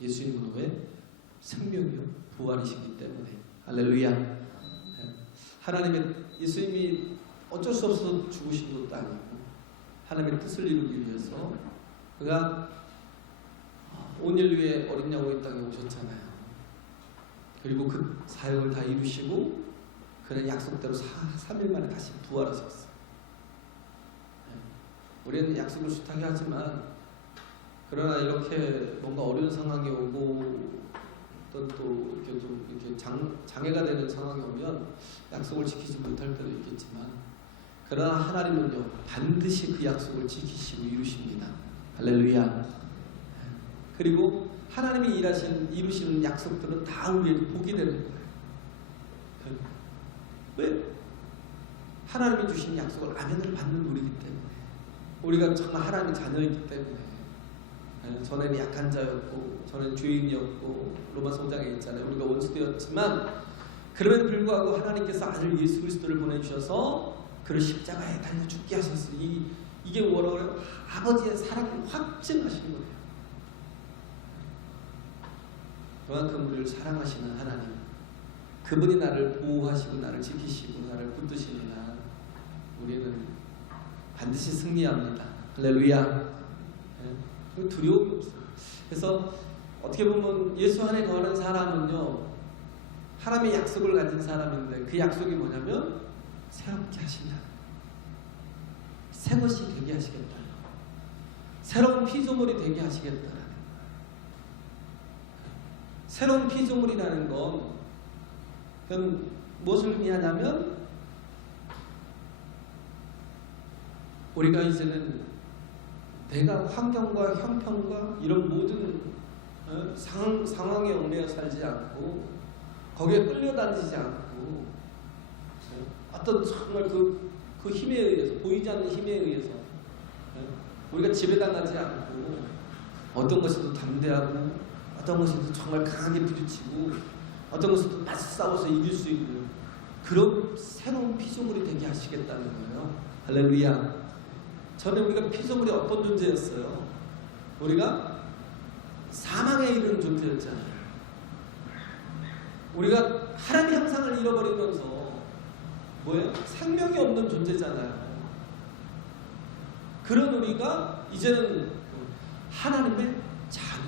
예수님은 왜? 생명이요 부활이시기 때문에. 할렐루야. 하나님의 예수님이 어쩔 수 없어서 죽으신 것도 아니고 하나님의 뜻을 이루기 위해서 그가 온 인류의 어린 양으로 이 땅에 오셨잖아요. 그리고 그 사역을 다 이루시고 그는 약속대로 3일 만에 다시 부활하셨어요. 우리는 약속을 숱하게 하지만 그러나 이렇게 뭔가 어려운 상황이 오고 어떤 또 이렇게 좀 이렇게 장애가 되는 상황이 오면 약속을 지키지 못할 때도 있겠지만 그러나 하나님은요 반드시 그 약속을 지키시고 이루십니다. 할렐루야. 그리고 하나님이 이루시는 약속들은 다 우리에게 복이 되는 거예요. 왜? 하나님이 주신 약속을 아멘을 받는 우리이기 때문에, 우리가 정말 하나님의 자녀이기 때문에. 전에는 약한 자였고 전에는 죄인이었고 로마서 5장에 있잖아요. 우리가 원수되었지만 그럼에도 불구하고 하나님께서 아들 예수 그리스도를 보내주셔서 그를 십자가에 달려 죽게 하셨어요. 이게 뭐라고? 아버지의 사랑을 확증하시는 거예요. 그만큼 우리를 사랑하시는 하나님, 그분이 나를 보호하시고 나를 지키시고 나를 붙드시니라 우리는 반드시 승리합니다. 할렐루야. 두려움이 없어요. 그래서 어떻게 보면 예수 안에 거하는 사람은요 하나님의 약속을 가진 사람인데 그 약속이 뭐냐면 새롭게 하신다, 새 것이 되게 하시겠다, 새로운 피조물이 되게 하시겠다. 새로운 피조물이라는 건 그럼 무엇을 의미하냐면 우리가 이제는 내가 환경과 형편과 이런 모든 상황에 얽매여 살지 않고 거기에 끌려다니지 않고 어떤 정말 그 힘에 의해서, 보이지 않는 힘에 의해서 우리가 지배당하지 않고 어떤 것에도 담대하고 어떤 것에도 정말 강하게 부딪히고 어떤 것에도 맞서싸워서 이길 수 있는 그런 새로운 피조물이 되게 하시겠다는 거예요. 할렐루야. 전에 우리가 피조물이 어떤 존재였어요? 우리가 사망에 이르는 존재였잖아요. 우리가 하나님의 형상을 잃어버리면서 뭐예요? 생명이 없는 존재잖아요. 그런 우리가 이제는 하나님의 자녀,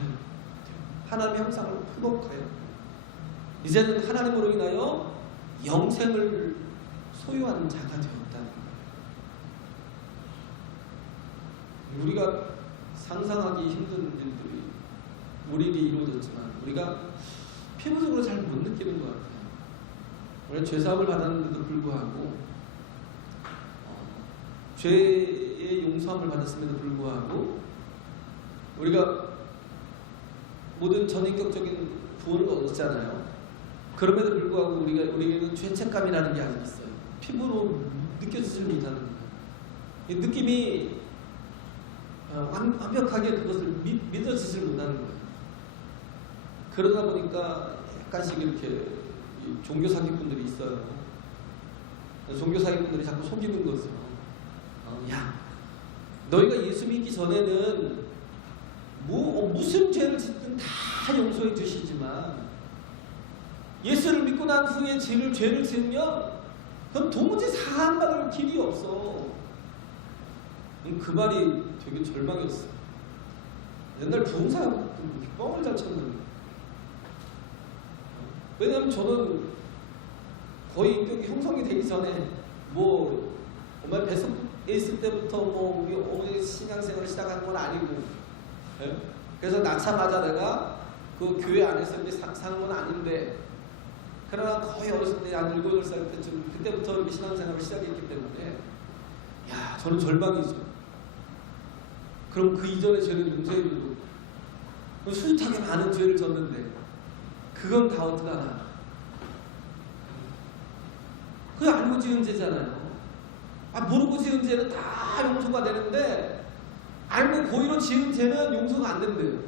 하나님의 형상을 회복하여 이제는 하나님으로 인하여 영생을 소유하는 자가 되었다는 거예요. 우리가 상상하기 힘든 일들이 우리에게 이루어졌지만 우리가 피부적으로 잘 못 느끼는 것 같아요. 우리가 죄사함을 받았는데도 불구하고 죄의 용서함을 받았음에도 불구하고 우리가 모든 전인격적인 구원을 얻었잖아요. 그럼에도 불구하고 우리에게는 죄책감이라는 게 아직 있어요. 피부로 느껴지지 못하는 거예요. 이 느낌이 완벽하게 그것을 믿어지질 못하는 거예요. 그러다 보니까 약간씩 이렇게 종교 사기꾼들이 있어요. 종교 사기꾼들이 자꾸 속이는 거죠. 야, 너희가 예수 믿기 전에는 무슨 죄를 짓든 다 용서해 주시지만 예수를 믿고 난 후에 죄를 지으면 그럼 도무지 사함받을 길이 없어. 그 말이 되게 절망이었어요. 옛날 부흥사가 뻥을 잘 쳤는데. 왜냐하면 저는 거의 인격이 형성이 되기 전에 정말 뱃속에 있을 때부터 우리 어머니 신앙생활을 시작한 건 아니고, 그래서 낳자마자 내가 그 교회 안에서 이제 산 건 아닌데, 그러나 거의 어렸을 때 한 7, 8살 때쯤 그때부터 이렇게 신앙생활을 시작했기 때문에 저는 절망이죠. 그럼 그 이전의 죄는 용서해주고 숱하게 많은 죄를 졌는데 그건 다 어떡하나. 그게 알고 지은 죄잖아요. 모르고 지은 죄는 다 용서가 되는데 알고 고의로 지은 죄는 용서가 안 된대요.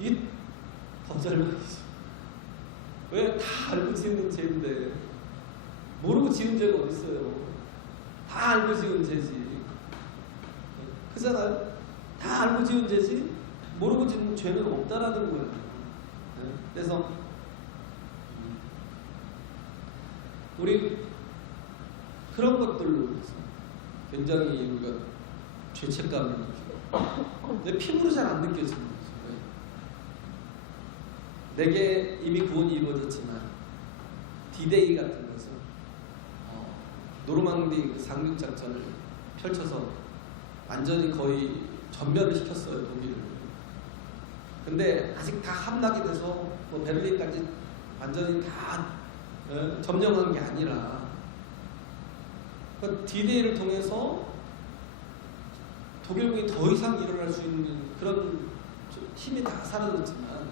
이 범살력이지. 왜? 다 알고 지은 죄인데 모르고 지은 죄가 어디 있어요? 다 알고 지은 죄지. 그잖아요. 다 알고 지은 죄지 모르고 지은 죄는 없다라는 거예요. 그래서 우리 그런 것들로 굉장히 우리가 죄책감을 느끼고 내 피부로 잘 안 느껴지는 거죠. 내게 이미 구원이 이루어졌지만 D-Day 같은 것은 노르망디 상륙작전을 펼쳐서 완전히 거의 전멸을 시켰어요, 독일을. 근데 아직 다 함락이 돼서 뭐 베를린까지 완전히 다 점령한 게 아니라 D-Day를 통해서 독일군이 더 이상 일어날 수 있는 그런 힘이 다 사라졌지만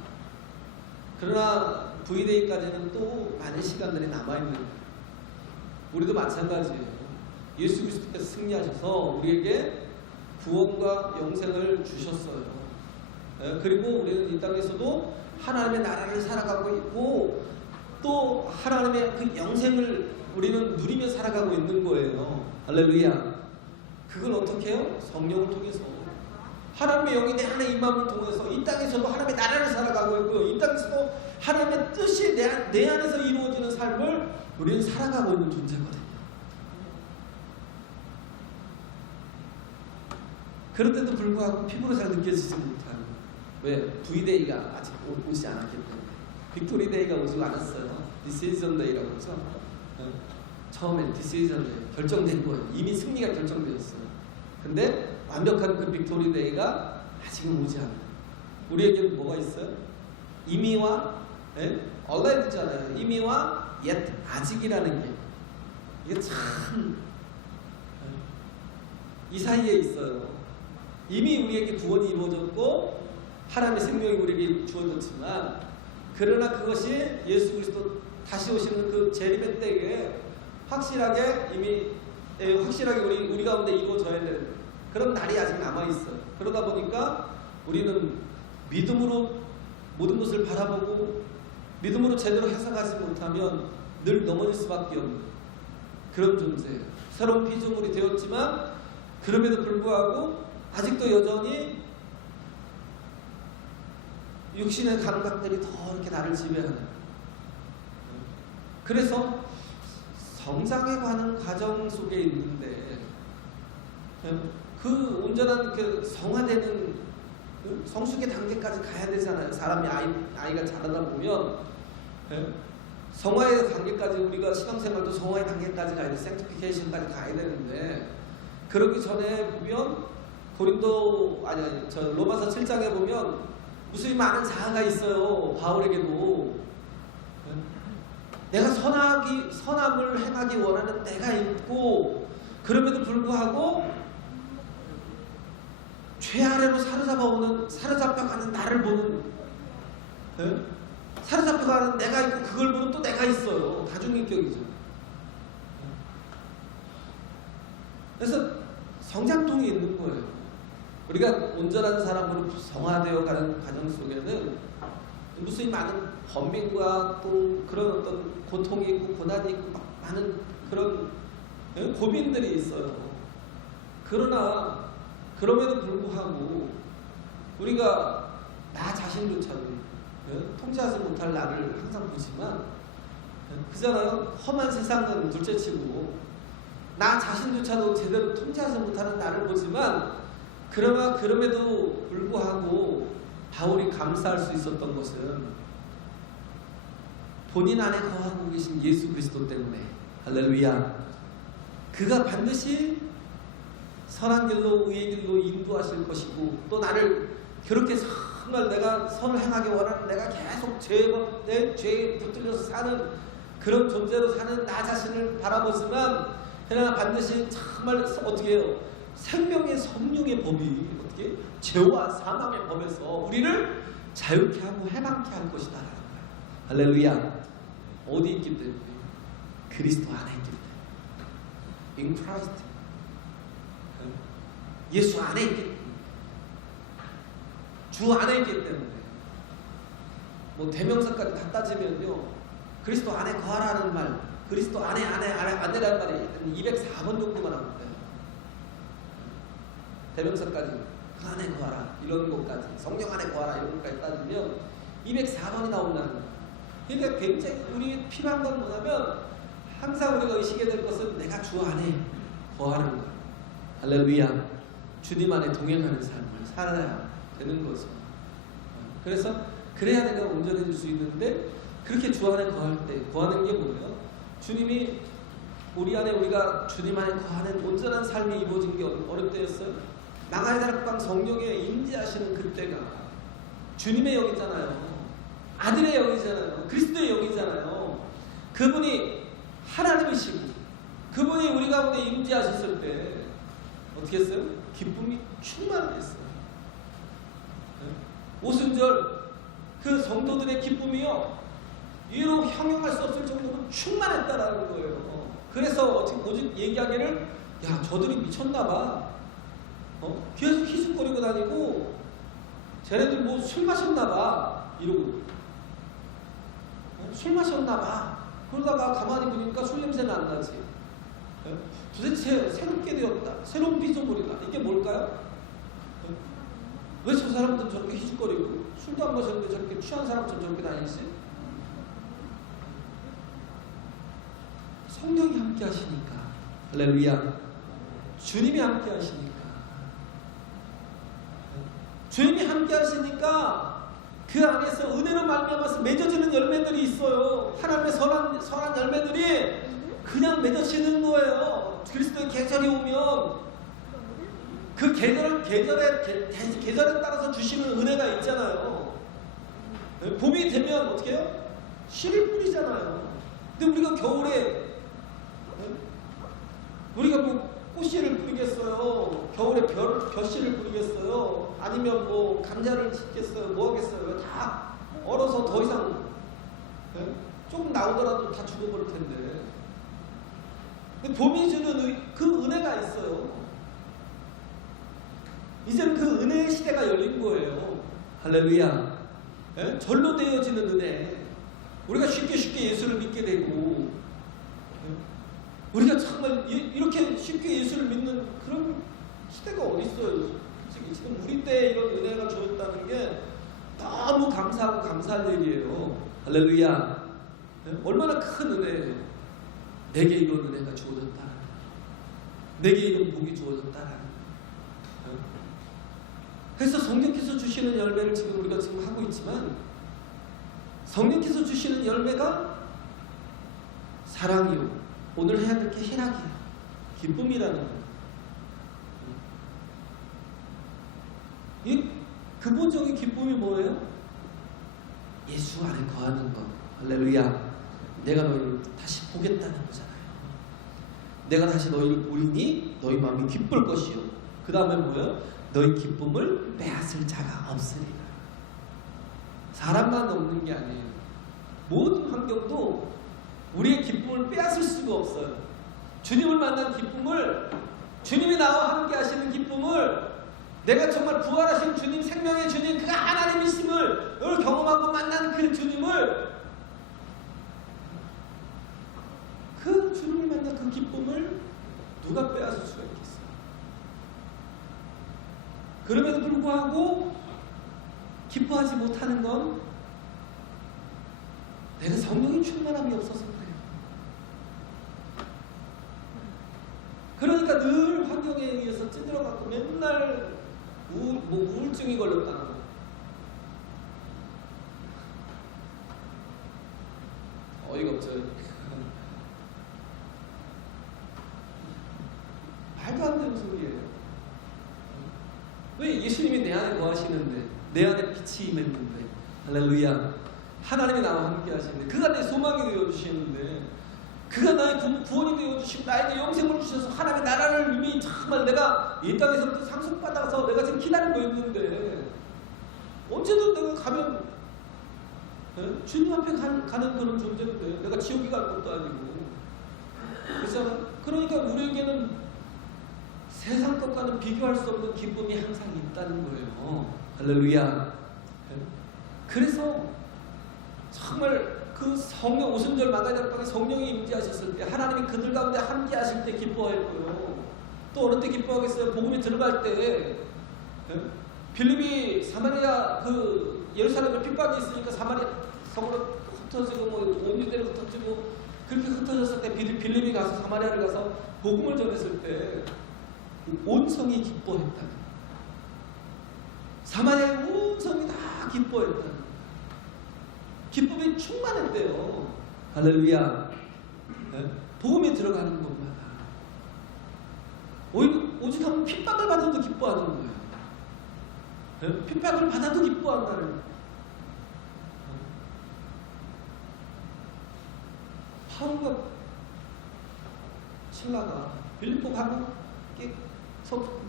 그러나 V-Day까지는 또 많은 시간들이 남아있는 거예요. 우리도 마찬가지예요. 예수 그리스도께서 승리하셔서 우리에게 구원과 영생을 주셨어요. 그리고 우리는 이 땅에서도 하나님의 나라를 살아가고 있고 또 하나님의 그 영생을 우리는 누리며 살아가고 있는 거예요. 할렐루야. 그걸 어떻게 해요? 성령을 통해서. 하나님의 영이 내 안에 임함을 통해서 이 땅에서도 하나님의 나라를 살아가고 있고 이 땅에서도 하나님의 뜻이 내 안에서 이루어지는 삶을 우리는 살아가고 있는 존재거든요. 그런데도 불구하고 피부로 잘 느껴지지 못하는. 왜? V-Day가 아직 오지 않았기 때문에. 빅토리 데이가 오지 않았어요. 디시전 데이라고 그러죠. 처음엔 디시전 데이 결정된 거예요. 이미 승리가 결정되었어요. 근데 완벽한 그 빅토리 데이가 아직은 오지 않아요. 우리에게는 뭐가 있어요? 이미와 얼라이드잖아요. 이미와 yet 아직이라는 게 이게 참 이 사이에 있어요. 이미 우리에게 구원이 이루어졌고 하나님의 생명이 우리에게 주어졌지만 그러나 그것이 예수 그리스도 다시 오시는 그 재림의 때에 확실하게 이미 확실하게 우리 가운데 이루어져야 되는 그런 날이 아직 남아 있어요. 그러다 보니까 우리는 믿음으로 모든 것을 바라보고 믿음으로 제대로 해석하지 못하면 늘 넘어질 수밖에 없는 그런 존재예요. 새로운 피조물이 되었지만 그럼에도 불구하고 아직도 여전히 육신의 감각들이 더 이렇게 나를 지배하는. 그래서 성장해 가는 과정 속에 있는데 그 온전한 그 성화되는 성숙의 단계까지 가야 되잖아요. 사람이 아이가 자라다 보면 성화의 단계까지 우리가 신앙생활도 성화의 단계까지 가야 돼. 생티피케이션까지 가야 되는데 그러기 전에 보면 로마서 7장에 보면 무수히 많은 자아가 있어요. 바울에게도 내가 선함을 행하기 원하는 내가 있고 그럼에도 불구하고 죄 아래로 사로잡혀가는 나를 보는 사로잡혀가는 내가 있고 그걸 보는 또 내가 있어요. 다중인격이죠. 그래서 성장통이 있는 거예요. 우리가 온전한 사람으로 성화되어 가는 과정 속에는 무수히 많은 번민과 또 그런 어떤 고통이 있고 고난이 있고 많은 그런 고민들이 있어요. 그러나 그럼에도 불구하고 우리가 나 자신조차도 통제하지 못할 나를 항상 보지만 그잖아요. 험한 세상은 둘째치고 나 자신조차도 제대로 통제하지 못하는 나를 보지만 그러나 그럼에도 불구하고 바울이 감사할 수 있었던 것은 본인 안에 거하고 계신 예수 그리스도 때문에. 할렐루야. 그가 반드시 선한 길로 의의 길로 인도하실 것이고 또 나를 그렇게 정말 내가 선을 행하기 원하는 내가 계속 내 죄에 붙들려서 사는 그런 존재로 사는 나 자신을 바라보지만 그러나 반드시 정말 어떻게 해요? 생명의 성령의 법이 어떻게 죄와 사망의 법에서 우리를 자유케 하고 해방케 할 것이다 라는 거예요. 할렐루야. 어디 있기 때문에? 그리스도 안에 있기 때문에. in Christ. 예수 안에 있기 때문에. 주 안에 있기 때문에. 뭐 대명사까지 다 따지면요. 그리스도 안에 거하라는 말, 그리스도 안에라는 말이 204번 정도만 합니다. 대명사까지 그 안에 거하라 이런 것까지, 성령 안에 거하라 이런 것까지 따지면 204번이 나온다는 거예요. 그러니까 굉장히 우리 필요한 건 뭐냐면 항상 우리가 의식해야 될 것은 내가 주 안에 거하는 것. 할렐루야. 주님 안에 동행하는 삶을 살아야 되는 거죠. 그래서 그래야 내가 온전해질 수 있는데, 그렇게 주 안에 거할 때 거하는 게 뭐예요? 주님이 우리 안에, 우리가 주님 안에 거하는 온전한 삶이 이루어진 게 어느 때였어요? 나가야 다락방 성령의 임재하시는 그때가 주님의 영이잖아요. 아들의 영이잖아요. 그리스도의 영이잖아요. 그분이 하나님이시고 그분이 우리 가운데 임재하셨을 때 어떻게 했어요? 기쁨이 충만했어요. 오순절 그 성도들의 기쁨이요, 이로 형용할 수 없을 정도로 충만했다라는 거예요. 그래서 어떻게 얘기하기를, 야, 저들이 미쳤나봐. 계속 희죽거리고 다니고, 쟤네들 뭐 술 마셨나봐. 이러고. 술 마셨나봐. 그러다가 가만히 보니까 술 냄새는 안 나지. 도대체 새롭게 되었다. 새로운 피조물이다. 이게 뭘까요? 왜 저 사람들은 저렇게 희죽거리고 술도 안 마셨는데 저렇게 취한 사람처럼 저렇게 다니지? 성령이 함께 하시니까. 할렐루야. 주님이 함께 하시니까. 주님이 함께 하시니까 그 안에서 은혜로 말미암아서 맺어지는 열매들이 있어요. 하나님의 선한 열매들이 그냥 맺어지는 거예요. 그리스도의 계절이 오면 그 계절에 따라서 주시는 은혜가 있잖아요. 봄이 되면 어떻게 해요? 씨를 뿌리잖아요. 근데 우리가 겨울에 우리가 뭐 꽃씨를 뿌리겠어요? 겨울에 벼씨를 뿌리겠어요? 아니면 뭐 감자를 심겠어요? 뭐 하겠어요? 다 얼어서 더 이상 조금 나오더라도 다 죽어버릴 텐데. 근데 봄이 주는 그 은혜가 있어요. 이제는 그 은혜의 시대가 열린 거예요. 할렐루야. 절로 되어지는 은혜. 우리가 쉽게 예수를 믿게 되고, 우리가 정말 이렇게 쉽게 예수를 믿는 그런 시대가 어디 있어요? 솔직히 지금 우리 때 이런 은혜가 주었다는 게 너무 감사하고 감사할 일이에요. 할렐루야. 얼마나 큰 은혜예요. 내게 이런 은혜가 주어졌다. 내게 이런 복이 주어졌다. 그래서 성령께서 주시는 열매를 지금 우리가 지금 하고 있지만, 성령께서 주시는 열매가 사랑이요, 오늘 해야 될 게 희락이에요. 기쁨이라는 거예요. 이 근본적인 기쁨이 뭐예요? 예수 안에 거하는 것. 할렐루야. 내가 너희를 다시 보겠다는 거잖아요. 내가 다시 너희를 보리니 너희 마음이 기쁠 것이요. 그 다음에 뭐예요? 너희 기쁨을 빼앗을 자가 없으리라. 사람만 없는 게 아니에요. 모든 환경도 우리의 기쁨을 빼앗을 수가 없어요. 주님을 만난 기쁨을, 주님이 나와 함께 하시는 기쁨을, 내가 정말 부활하신 주님, 생명의 주님, 그가 하나님이심을 경험하고 만난 그 주님을, 그 주님을 만난 그 기쁨을 누가 빼앗을 수가 있겠어요? 그럼에도 불구하고 기뻐하지 못하는 건 내가 성령의 충만함이 없어서 그래요. 그러니까 늘 환경에 의해서 찌들어갖고 맨날 우울증이 걸렸다고. 어이가 없죠. 말도 안 되는 소리예요. 왜? 예수님이 내 안에 거하시는데, 내 안에 빛이 임했는데, 할렐루야. 하나님이 나와 함께 하시는데, 그가 내 소망이 되어주시는데, 그가 나의 구원이 되어주시고 나에게 영생을 주셔서 하나님의 나라를 이미 정말 내가 이 땅에서부터 상속받아서 내가 지금 기다리고 있는데, 언제든 내가 가면 주님 앞에 가는 그런 존재인데, 내가 지옥에 갈 것도 아니고, 그렇잖아요. 그러니까 우리에게는 세상 것과는 비교할 수 없는 기쁨이 항상 있다는 거예요. 할렐루야. 그래서 정말 그 성령 오순절 마가다락방에 성령이 임재하셨을 때 하나님이 그들 가운데 함께 하실 때 기뻐했고요. 또 어느 때 기뻐하겠어요? 복음이 들어갈 때 빌립이 사마리아 그 예루살렘에 핍박이 있으니까 사마리아 성으로 흩어지고 뭐 온 유대로 흩어지고 그렇게 흩어졌을 때 빌립이 가서 사마리아를 가서 복음을 전했을 때 온 성이 기뻐했다. 사마리아의 온 성이 다 기뻐했다. 기쁨이 충만했대요. 할렐루야. 복음이 들어가는 곳마다 오직 하면 핍박을 받아도 기뻐하는 거예요. 핍박을 받아도 기뻐한다는. 바울과 신라가 빌립보 가면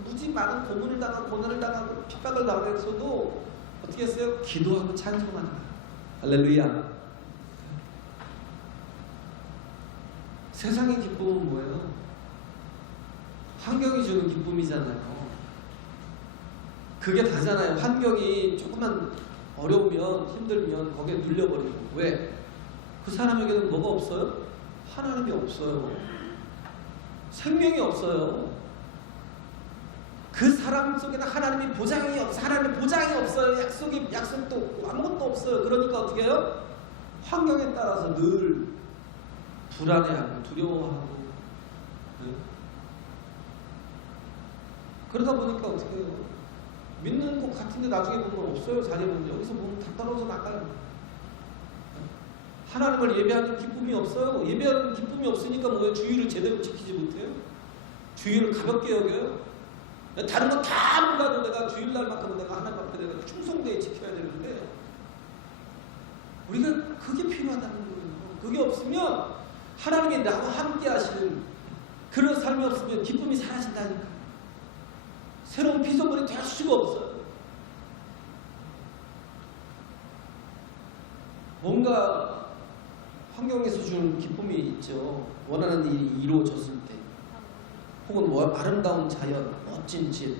무지 많은 고문을 당하고 고난을 당하고 핍박을 당해서도 어떻게 했어요? 기도하고 찬송하는 거예요. 할렐루야. 세상의 기쁨은 뭐예요? 환경이 주는 기쁨이잖아요. 그게 다잖아요. 환경이 조금만 어려우면 힘들면 거기에 눌려버리고. 왜? 그 사람에게는 뭐가 없어요? 하나님이 없어요. 생명이 없어요. 그 사람 속에는 하나님의 보장이 없어요. 하나님의 보장이 없어요. 약속도 없고 아무것도 없어요. 그러니까 어떻게 해요? 환경에 따라서 늘 불안해하고 두려워하고. 그러다 보니까 어떻게 해요? 믿는 것 같은데 나중에 보면 없어요. 자리에 보면 여기서 보면 다 떨어져 나가요. 하나님을 예배하는 기쁨이 없어요. 예배하는 기쁨이 없으니까 뭐예요? 주의를 제대로 지키지 못해요. 주의를 가볍게 여겨요. 다른 건 다 몰라도 내가 주일날만큼은 내가 하나님 앞에 내가 충성되게 지켜야 되는데 우리가 그게 필요하다는 거예요. 그게 없으면 하나님이 나와 함께 하시는 그런 삶이 없으면 기쁨이 사라진다니까. 새로운 피조물이 될 수가 없어요. 뭔가 환경에서 주는 기쁨이 있죠. 원하는 일이 이루어졌을 때 혹은 뭐 아름다운 자연, 멋진 집,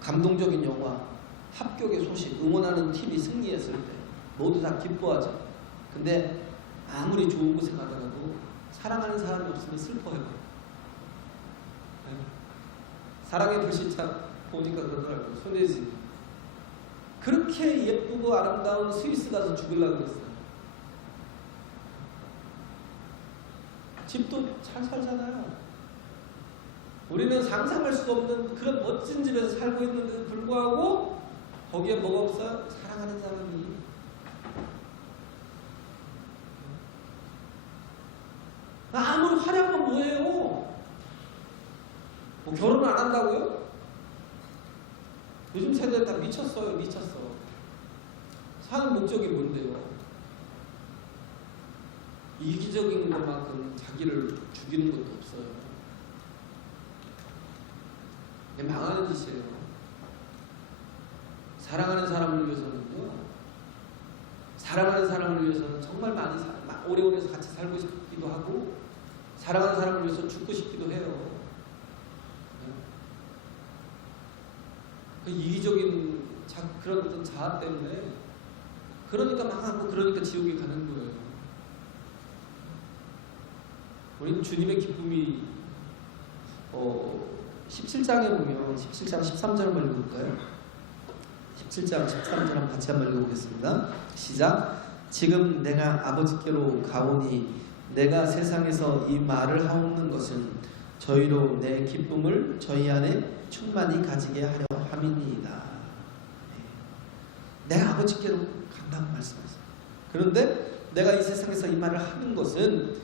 감동적인 영화, 합격의 소식, 응원하는 팀이 승리했을 때 모두 다 기뻐하죠. 근데 아무리 좋은 곳에 가더라도 사랑하는 사람이 없으면 슬퍼요. 사랑의 불시착 보니까 그러더라고요. 손예진 그렇게 예쁘고 아름다운 스위스 가서 죽으려고 그랬어요. 집도 잘 살잖아요. 우리는 상상할 수 없는 그런 멋진 집에서 살고 있는데도 불구하고 거기에 뭐가 없어요? 사랑하는 사람이. 아무리 화려한 건 뭐예요? 뭐 결혼을 안 한다고요? 요즘 세대들 다 미쳤어요. 미쳤어. 사는 목적이 뭔데요? 이기적인 것만큼 자기를 죽이는 것도 없어요. 망하는 짓이에요. 사랑하는 사람을 위해서는요. 사랑하는 사람을 위해서는 정말 많이 오래오래 같이 살고 싶기도 하고 사랑하는 사람을 위해서 죽고 싶기도 해요. 그 이기적인 그런 어떤 자아 때문에 그러니까 망하고 그러니까 지옥에 가는 거예요. 우리는 주님의 기쁨이 17장에 보면 17장 13절 한번 읽어볼까요? 17장 13절 한번 같이 한번 읽어보겠습니다. 시작. 지금 내가 아버지께로 가오니 내가 세상에서 이 말을 하옵는 것은 저희로 내 기쁨을 저희 안에 충만히 가지게 하려 함이니이다. 내가 아버지께로 간다고 말씀하셨어요. 그런데 내가 이 세상에서 이 말을 하는 것은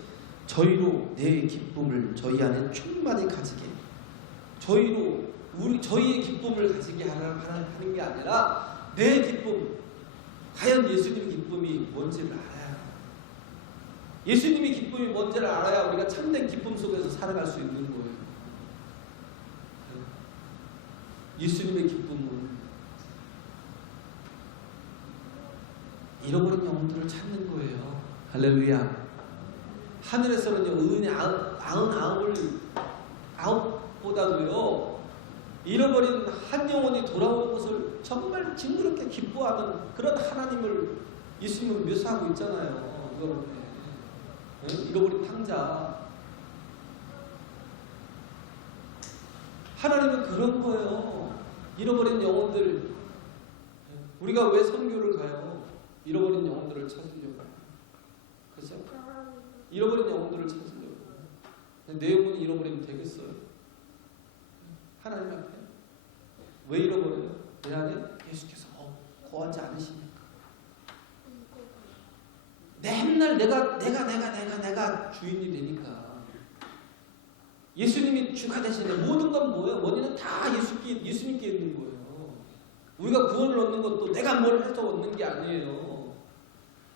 저희로 내 기쁨을 저희 안에 충만히 가지게, 저희의 기쁨을 가지게 하는 게 아니라 내 기쁨, 과연 예수님의 기쁨이 뭔지를 알아야, 예수님의 기쁨이 뭔지를 알아야 우리가 참된 기쁨 속에서 살아갈 수 있는 거예요. 예수님의 기쁨은 잃어버린 영혼들을 찾는 거예요. 할렐루야. 하늘에서는요, 의인의 99을 잃어버린 한 영혼이 돌아오는 것을 정말 징그럽게 기뻐하는 그런 하나님을 예수님은 묘사하고 있잖아요. 여러분, 잃어버린 탕자. 하나님은 그런 거예요. 잃어버린 영혼들. 우리가 왜 선교를 가요? 잃어버린 영혼들을 찾으려고. 그렇죠? 잃어버린 영혼들을 찾으려고. 내 영혼이 잃어버리면 되겠어요? 하나님 앞에. 왜 잃어버려요? 내 안에 예수께서 거하지 않으시니까. 맨날 내가 주인이 되니까. 예수님이 주가 되시네. 모든 건 뭐예요? 원인은 다 예수님께 있는 거예요. 우리가 구원을 얻는 것도 내가 뭘 해서 얻는 게 아니에요.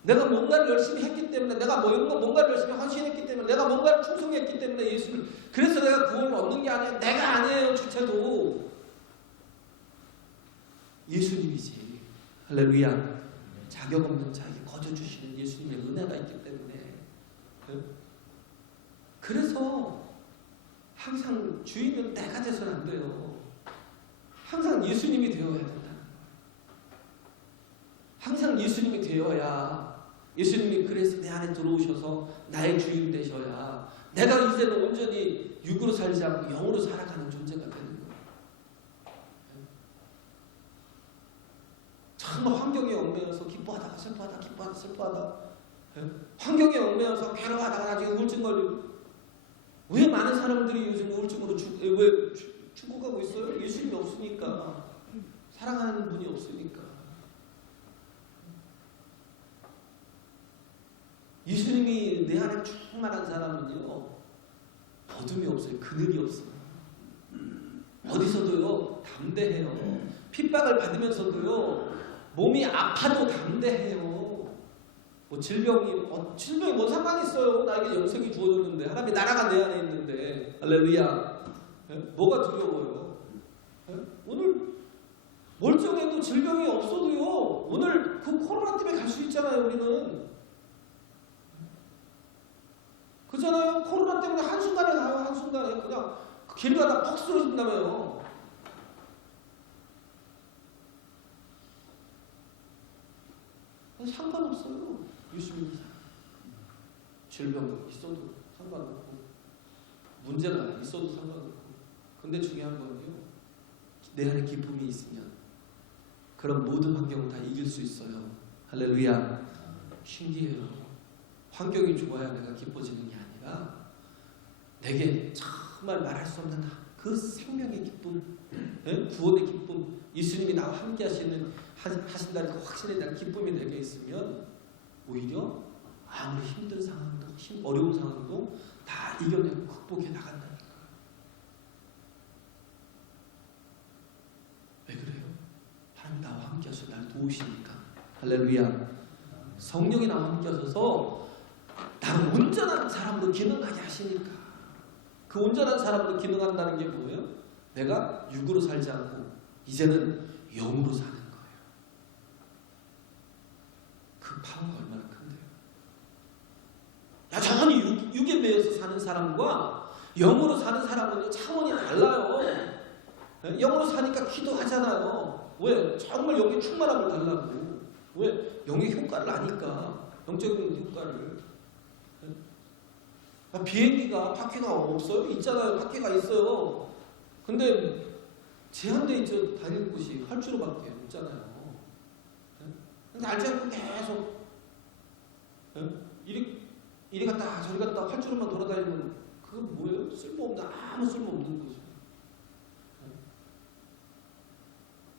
내가 뭔가를 열심히 했기 때문에, 내가 뭔가를 열심히 헌신했기 때문에, 내가 뭔가를 충성했기 때문에 예수를, 그래서 내가 구원을 얻는 게 아니에요. 내가 아니에요. 주체도 예수님이지. 할렐루야. 자격 없는 자에게 거저 주시는 예수님의 은혜가 있기 때문에. 그래서 항상 주인은 내가 돼서는 안 돼요. 항상 예수님이 되어야 된다. 항상 예수님이 되어야, 예수님이 그래서 내 안에 들어오셔서 나의 주인 되셔야 내가 이제는 온전히 육으로 살지 않고 영으로 살아가는 존재가 되는 거예요. 정말 환경에 얽매여서 기뻐하다가 슬퍼하다, 기뻐하다 슬퍼하다, 환경에 얽매여서 괴로워하다가 나중에 우울증 걸리고. 왜 많은 사람들이 요즘 우울증으로 죽어가고 있어요? 예수님이 없으니까. 사랑하는 분이 없으니까. 예수님이 내 안에 충만한 사람은요, 어둠이 없어요. 그늘이 없어요. 어디서도요 담대해요. 핍박을 받으면서도요 몸이 아파도 담대해요. 뭐 질병이 뭔 상관이 있어요. 나에게 영생이 주어졌는데, 하나님의 나라가 내 안에 있는데. 할렐루야. 뭐가 두려워요? 오늘 멀쩡해도 질병이 없어도요, 오늘 그 코로나 때문에 갈 수 있잖아요. 우리는 그잖아요. 코로나 때문에 한순간에 가요. 한순간에 그냥 길 가다 퍽 쓰러진다며요. 상관없어요. 예수님 질병 있어도 상관없고, 문제가 있어도 상관없고. 근데 중요한 건요, 내 안에 기쁨이 있으면 그런 모든 환경을 다 이길 수 있어요. 할렐루야. 신기해요. 환경이 좋아야 내가 기뻐지는 게 아니라, 내게 정말 말할 수 없는 그 생명의 기쁨, 구원의 기쁨, 예수님이 나와 함께 하신다는 그 확신에 대한 기쁨이 내게 있으면, 오히려 아무리 힘든 상황도, 어려운 상황도 다 이겨내고 극복해 나간다니까. 왜 그래요? 하나님 나와 함께 하셔서 날 도우시니까. 할렐루야. 성령이 나와 함께 하셔서 나를 온전한 사람으로 기능하게 하시니까. 그 온전한 사람으로 기능한다는 게 뭐예요? 내가 육으로 살지 않고 이제는 영으로 사는 거예요. 그 파워가 얼마나 큰데요. 여전히 육에 매여서 사는 사람과 영으로 사는 사람은 차원이 달라요. 영으로 사니까 기도하잖아요. 왜? 정말 영의 충만함을 달라고. 왜? 영의 효과를 아니까. 영적인 효과를. 비행기가 바퀴가 없어요? 있잖아요. 바퀴가 있어요. 근데 제한돼 있죠. 다닐 곳이 활주로밖에 없잖아요. 근데 알지 않고 계속 이리 갔다 저리 갔다 활주로만 돌아다니면 그건 뭐예요? 쓸모없는, 아무 쓸모없는 거죠.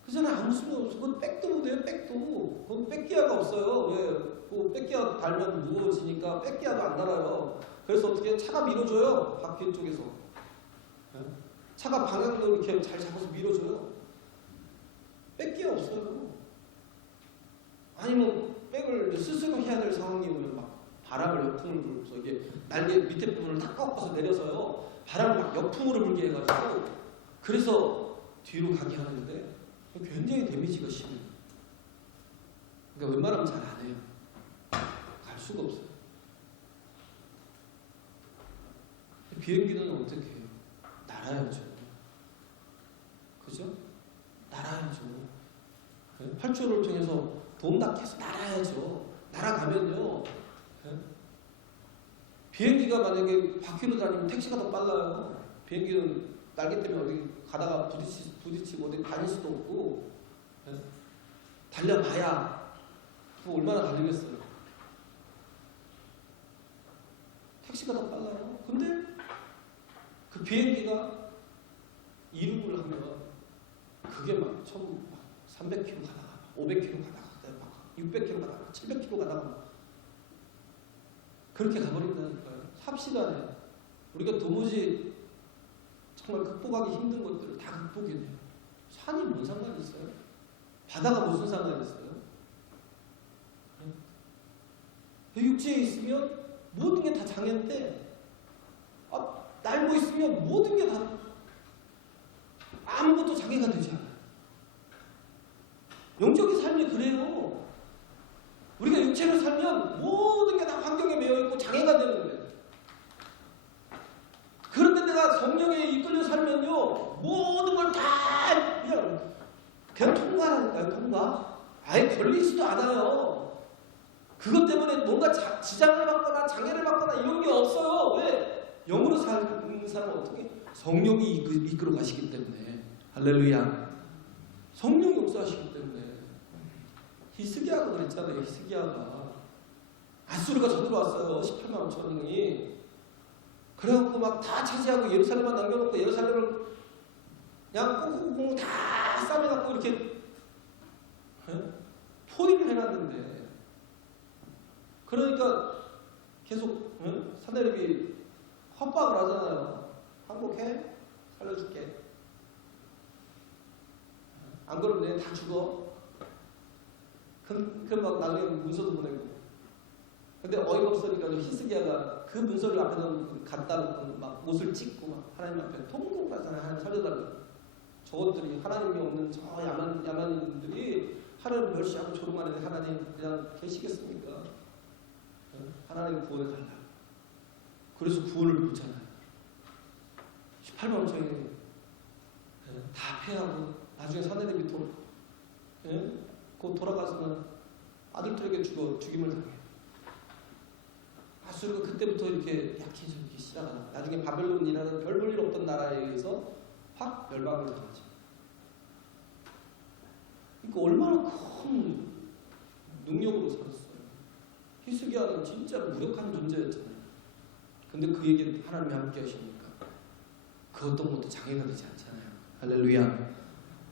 그잖아요. 아무 쓸모없어. 그건 백도 못해요. 백도. 그건 백기야가 없어요. 왜? 그 백기야 달면 무거워지니까 백기야도 안 달아요. 그래서 어떻게 차가 밀어줘요. 바퀴 쪽에서. 차가 방향도 이렇게 잘 잡아서 밀어줘요. 백기야 없어요. 아니면 백을 스스로 해야 될 상황이 오면 막 바람을 역풍을 불고서 이게 날개 밑에 부분을 딱 꺾어서 내려서요. 바람을 막 역풍으로 불게 해가지고, 그래서 뒤로 가게 하는데 굉장히 데미지가 심해요. 그러니까 웬만하면 잘 안 해요. 갈 수가 없어요. 비행기는 어떻게 해요? 날아야죠. 보시죠. 날아야죠. 8조를 통해서 돈 닦여서 날아야죠. 날아가면요. 비행기가 만약에 바퀴로 다니면 택시가 더 빨라요. 비행기는 날개 때문에 어디 가다가 부딪히고 어디 다닐 수도 없고 달려봐야 또 얼마나 달리겠어요. 택시가 더 빨라요. 근데 그 비행기가 이륙을 하면 그게 막 처음 300km 가다가 500km 가다가 600km 가다가 700km 가다가 그렇게 가버린다니까요. 삽시간에 우리가 도무지 정말 극복하기 힘든 것들을 다 극복해내요. 산이 뭔 상관이 있어요? 바다가 무슨 상관이 있어요? 육지에 있으면 모든 게 다 장애인데 날고 있으면 모든 게 다 아무것도 장애가 되지 않아요. 영적인 삶이 그래요. 우리가 육체로 살면 모든 게 다 환경에 매여있고 장애가 되는 거예요. 그런데 내가 성령에 이끌려 살면요 모든 걸 다 그냥 통과하니까요. 통과. 아예 걸리지도 않아요. 그것 때문에 뭔가 지장을 받거나 장애를 받거나 이런 게 없어요. 왜? 영으로 사는 사람은 어떻게? 성령이 이끌어 가시기 때문에. 할렐루야. 성령이 역사하시기 때문에. 히스기야가 그랬잖아요. 히스기야가 아수르가 쳐들어왔어요. 18만 5천명이. 그래갖고 막 다 차지하고 예루살렘만 남겨놓고 예루살렘을 그냥 꽁꽁꽁 다 싸매갖고 이렇게 포위를 해놨는데, 그러니까 계속 사내립이 협박을 하잖아요. 항복해? 살려줄게. 안 그러면 내 다 죽어. 그럼 막 나중에 문서도 보내고. 근데 어이가 없으니까 히스기야가 그 문서를 앞에 갖다 놓고 막 옷을 찢고 막 하나님 앞에 통곡을 하잖아요. 하나님 살려달라고. 저것들이 하나님이 없는 저 야만인들이 하나님 멸시하고 조롱하는데 하나님 그냥 계시겠습니까? 하나님 구원해 달라. 그래서 구원을 묻잖아요. 18만 5천이 다 패하고 나중에 사내립이 곧 돌아가서는 아들들에게 죽임을 당해요. 아수르가 그때부터 이렇게 약해지기 시작하는, 나중에 바벨론이라는 별 볼 일 없던 나라에 의해서 확 멸망을 당하죠. 그러니까 얼마나 큰 능력으로 살았어요. 히스기야는 진짜 무력한 존재였잖아요. 근데 그에게 하나님이 함께 하시니까 그 어떤 것도 장애가 되지 않잖아요. 할렐루야.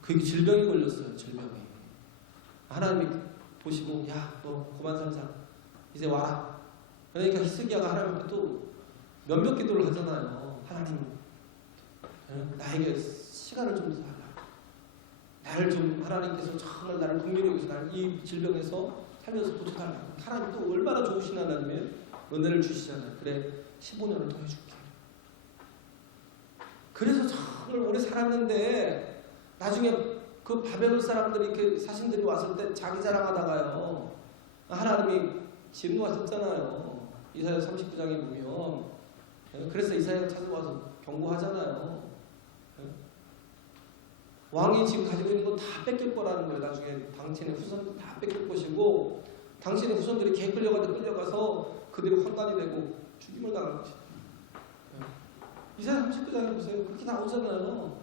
그게 질병이 걸렸어요. 질병이. 하나님이 보시고 야, 너 그만 살자. 이제 와라. 그러니까 히스기야가 하나님 앞에 또 몇몇 기도를 하잖아요. 하나님, 나에게 시간을 좀 달라. 나를 좀, 하나님께서 정말 나를 긍휼히 여기서 나를 이 질병에서 살면서 고쳐달라고. 하나님 또 얼마나 좋으신 하나님의 은혜를 주시잖아요. 그래, 15년을 더 해줄게. 그래서 정말 오래 살았는데 나중에 그 바벨론 사람들이 이렇게 사신들이 왔을 때 자기 자랑하다가요, 하나님이 진노하셨잖아요. 이사야 39장에 보면. 그래서 이사야가 찾아와서 경고하잖아요. 왕이 지금 가지고 있는 건 다 뺏길 거라는 거예요. 나중에 당신의 후손들 다 뺏길 것이고, 당신의 후손들이 개 끌려가서 그들이 환관이 되고 죽임을 당할 것이다. 이사야 39장에 보세요. 그렇게 나오잖아요.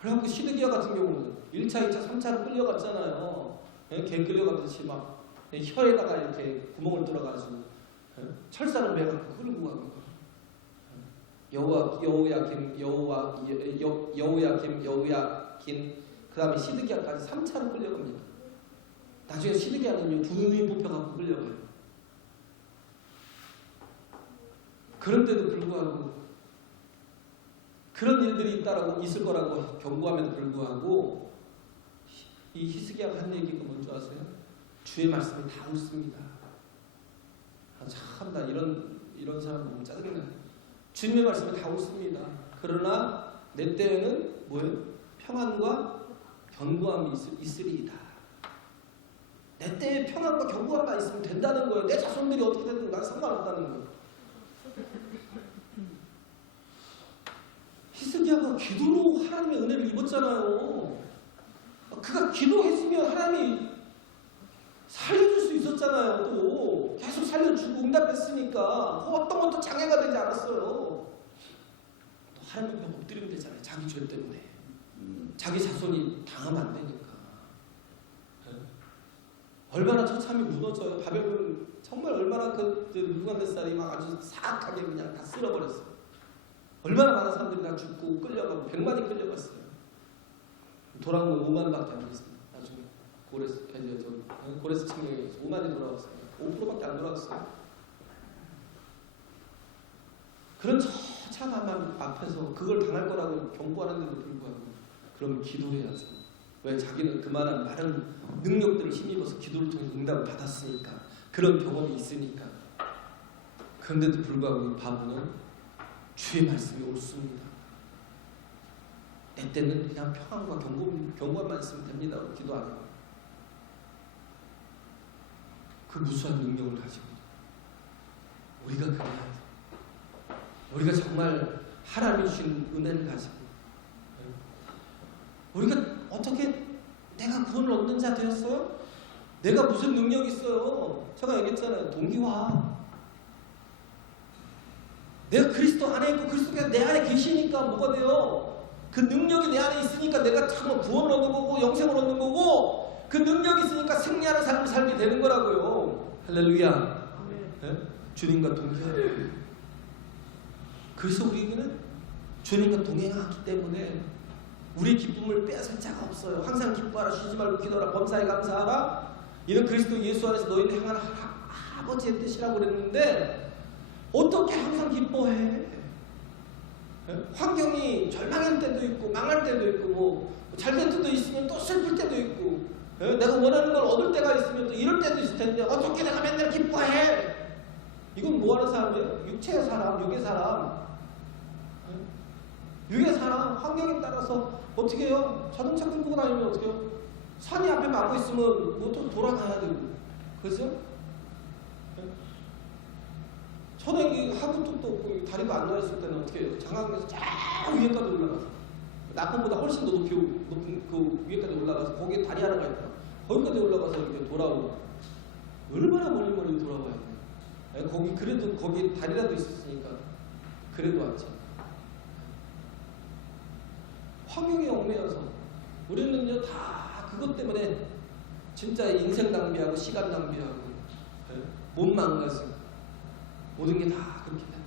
그래갖고 시드기야 같은 경우는 1차, 2차, 3차로 끌려갔잖아요. 개 끌려가듯이 막 혀에다가 이렇게 구멍을 뚫어가지고 철사를 매갖고 끌고 가고. 여호야김, 그 다음에 시드기야까지 3차로 끌려갑니다. 나중에 시드기야는요, 두 눈이 뽑혀갖고 끌려가요. 그런데도 불구하고, 그런 일들이 있을 거라고 경고함에도 불구하고, 이 히스기야가 한 얘기가 뭔지 아세요? 주의 말씀이 다 옳습니다. 참, 나 이런 사람 너무 짜증나요. 주님의 말씀이 다 옳습니다. 그러나 내 때에는 뭐예요? 평안과 견고함이 있으리이다. 내 때에 평안과 견고함만 있으면 된다는 거예요. 내 자손들이 어떻게 되든 난 상관없다는 거예요. 히스기야가 기도로 하나님의 은혜를 입었잖아요. 그가 기도했으면 하나님이 살려줄 수 있었잖아요. 또 계속 살려주고 응답했으니까 어떤 것도 장애가 되지 않았어요. 또 하나님 앞에 엎드리면 되잖아요. 자기 죄 때문에 자기 자손이 당하면 안 되니까. 얼마나 처참히 무너져요. 바벨론 정말 얼마나 그 느부갓네살이 막 아주 사악하게 그냥 다 쓸어버렸어요. 얼마나 많은 사람들이 다 죽고 끌려가고 100만이 끌려갔어요. 돌아온 건 5만밖에 안 됐습니다. 나중에 고레스 층에 5만이 돌아왔어요. 5%밖에 안 돌아왔어요. 그런 처참함 앞에서 그걸 당할 거라고 경고하는데도 불구하고 그러면 기도해야죠. 왜? 자기는 그만한 많은 능력들을 힘입어서 기도를 통해 응답을 받았으니까, 그런 경험이 있으니까. 그런데도 불구하고 이 바보는 주의 말씀이 옳습니다. 내 때는 그냥 평안과 경고만 있으면 됩니다. 기도 안 해요. 그 무수한 능력을 가지고 우리가 그래야 돼. 우리가 정말 하나님이 주신 은혜를 가지고 우리가 어떻게 내가 구원을 얻는 자 되었어요? 내가 무슨 능력이 있어요? 제가 얘기했잖아요. 동기화. 내가 그리스도 안에 있고 그리스도가 내 안에 계시니까 뭐가 돼요? 그 능력이 내 안에 있으니까 내가 참 구원을 얻는 거고 영생을 얻는 거고, 그 능력이 있으니까 승리하는 삶을 살게 되는 거라고요. 할렐루야. 네? 주님과 동행하는. 그래서 우리에게는 주님과 동행하기 때문에 우리의 기쁨을 빼앗을 자가 없어요. 항상 기뻐하라, 쉬지 말고 기도하라, 범사에 감사하라. 이는 그리스도 예수 안에서 너희를 향한 아버지의 뜻이라고 그랬는데 어떻게 항상 기뻐해? 환경이 절망일 때도 있고 망할 때도 있고 뭐 잘된 때도 있으면 또 슬플 때도 있고 내가 원하는 걸 얻을 때가 있으면 또 이럴 때도 있을 텐데 어떻게 내가 맨날 기뻐해? 이건 뭐 하는 사람이에요? 육체의 사람, 육의 사람. 육의 사람, 환경에 따라서 어떻게 해요? 자동차 끌고 다니면 어떻게 해요? 산이 앞에 막고 있으면 뭐 또 돌아가야 되고, 그죠? 천행이 하구 뚝도 없고 다리가 안 나왔을 때는 어떻게 해요? 장강에서 쫙 위에까지 올라가서 나쁜보다 훨씬 더 높은 그 위에까지 올라가서 거기에 다리 하나가 있다. 거기까지 올라가서 이렇게 돌아오고 얼마나 멀리 돌아와야 돼요? 거기 그래도 거기 다리라도 있었으니까 그래도 왔지. 환경에 얽매여서 우리는요 다 그것 때문에 진짜 인생 낭비하고 시간 낭비하고 몸 망가지고 모든 게 다 그렇게 됩니다.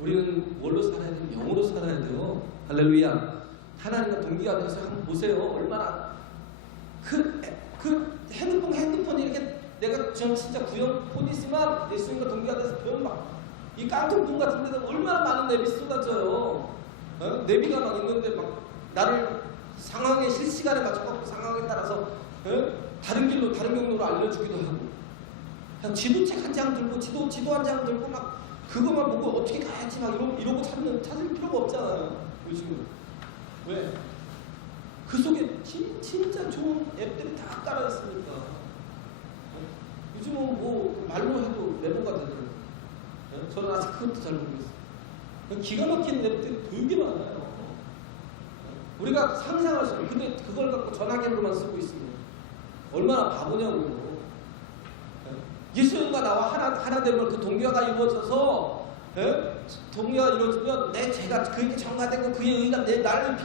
우리는 뭘로 살아야 돼요? 영으로 살아야 돼요. 할렐루야. 하나님과 동기가 돼서 한번 보세요. 얼마나 그 핸드폰이 이렇게 내가 진짜 구형폰 있으면 예수님과 동기가 돼서 배운 이 깡통폰 같은 데다 얼마나 많은 내비 쏟아져요. 내비가 막 있는데 막 나를 상황에 실시간에 맞춰갖고 상황에 따라서 다른 길로 다른 경로로 알려주기도 하고, 그냥 지도책 한 장 들고 지도 한 장 들고 막 그것만 보고 어떻게 가야지 막 이러고 찾을 필요가 없잖아요. 요즘은. 왜? 그 속에 진짜 좋은 앱들이 다 깔아 있으니까. 요즘은 뭐 말로 해도 메모가 되더라고요. 저는 아직 그것도 잘 모르겠어요. 기가 막힌 앱들이 되게 많아요. 우리가 상상할 수 없어요. 근데 그걸 갖고 전화기로만 쓰고 있으면 얼마나 바보냐고요. 예수님과 나와 하나 되면 그 동기화가 이루어져서, 동기화가 이루어지면 내 죄가 그에게 전가되고 그의 의가 내 나를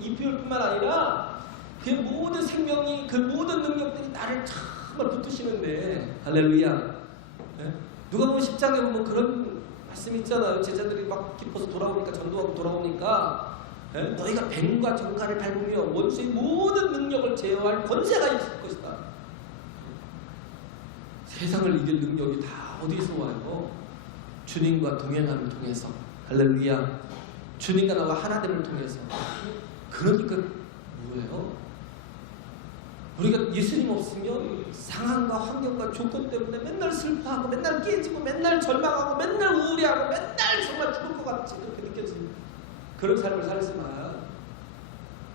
입힐 뿐만 아니라 그 모든 생명이, 그 모든 능력들이 나를 정말 붙드시는데, 할렐루야. 누가 보면 10장에 보면 그런 말씀 있잖아요. 제자들이 막 기뻐서 돌아오니까, 전도하고 돌아오니까 너희가 뱀과 정갈을 밟으며 원수의 모든 능력을 제어할 권세가 있을 것이다. 세상을 이길 능력이 다 어디서 와요? 주님과 동행함을 통해서. 할렐루야. 주님과 나와 하나됨을 통해서. 그러니까 뭐예요? 우리가 예수님 없으면 상황과 환경과 조건 때문에 맨날 슬퍼하고 맨날 깨지고 맨날 절망하고 맨날 우울해하고 맨날 정말 죽을 것 같이 그렇게 느껴지는 그런 삶을 살지만,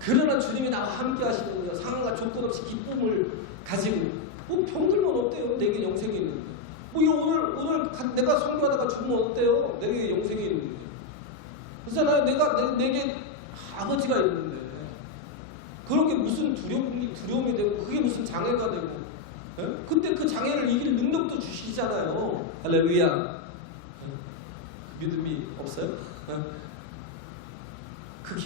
그러나 주님이 나와 함께 하시면요 상황과 조건 없이 기쁨을 가지고, 뭐 병들면 어때요? 내게 영생이 있는데. 뭐 오늘 내가 설교하다가 죽으면 어때요? 내게 영생이 있는데. 그렇잖아요. 내게 아버지가 있는데. 그런 게 무슨 두려움이 되고 그게 무슨 장애가 되고 예? 근데 그 장애를 이길 능력도 주시잖아요. 할렐루야. 예? 믿음이 없어요? 예? 그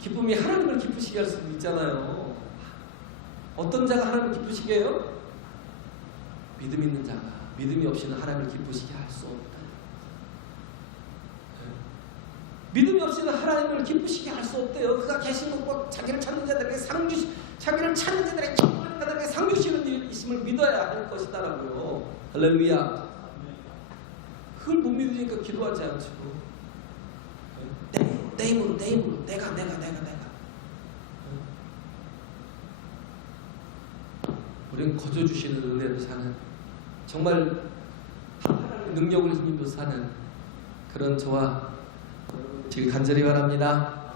기쁨이 하나님을 기쁘시게 할 수도 있잖아요. 어떤 자가 하나님을 기쁘시게 해요? 믿음 있는 자가. 믿음이 없이는 하나님을 기쁘시게 할 수 없다. 믿음이 없이는 하나님을 기쁘시게 할 수 없대요. 그가 계신 것과 자기를 찾는 자들에게 자기를 찾는 자들에게 기뻐하는 자들에게 상 주시는 일이 있음을 믿어야 할 것이다라고요. 할렐루야. 그걸 못 믿으니까 기도하지 않죠. 내 힘으로 내가 우리는 거저 주시는 은혜로 사는, 정말 하나님의 능력을 힘입어 사는 그런 저와 여러분 되길 간절히 바랍니다.